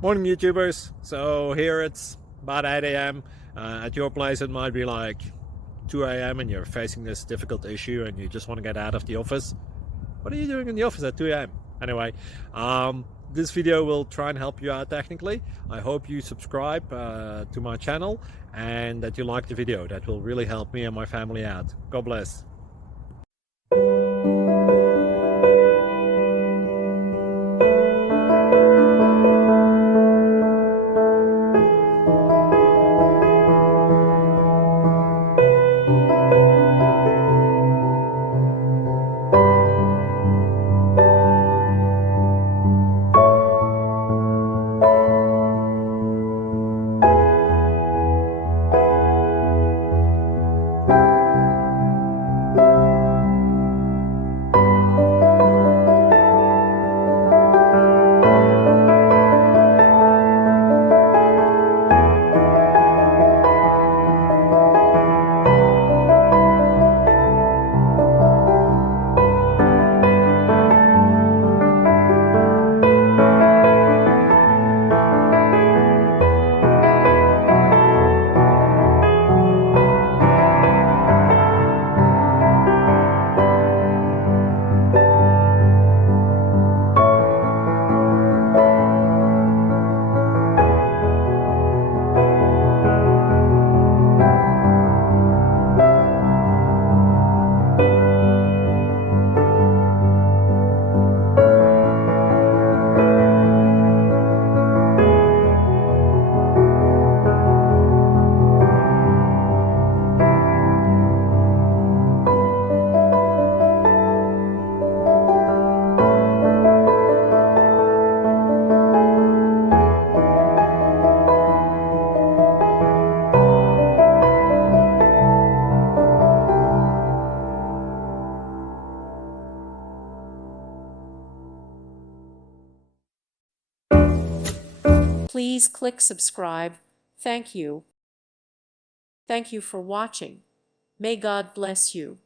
Morning YouTubers. So here it's about 8 a.m. At your place it might be like 2 a.m. and you're facing this difficult issue and you just want to get out of the office. What are you doing in the office at 2 a.m.? Anyway, this video will try and help you out technically. I hope you subscribe to my channel and that you like the video. That will really help me and my family out. God bless. Please click subscribe. Thank you. Thank you for watching. May God bless you.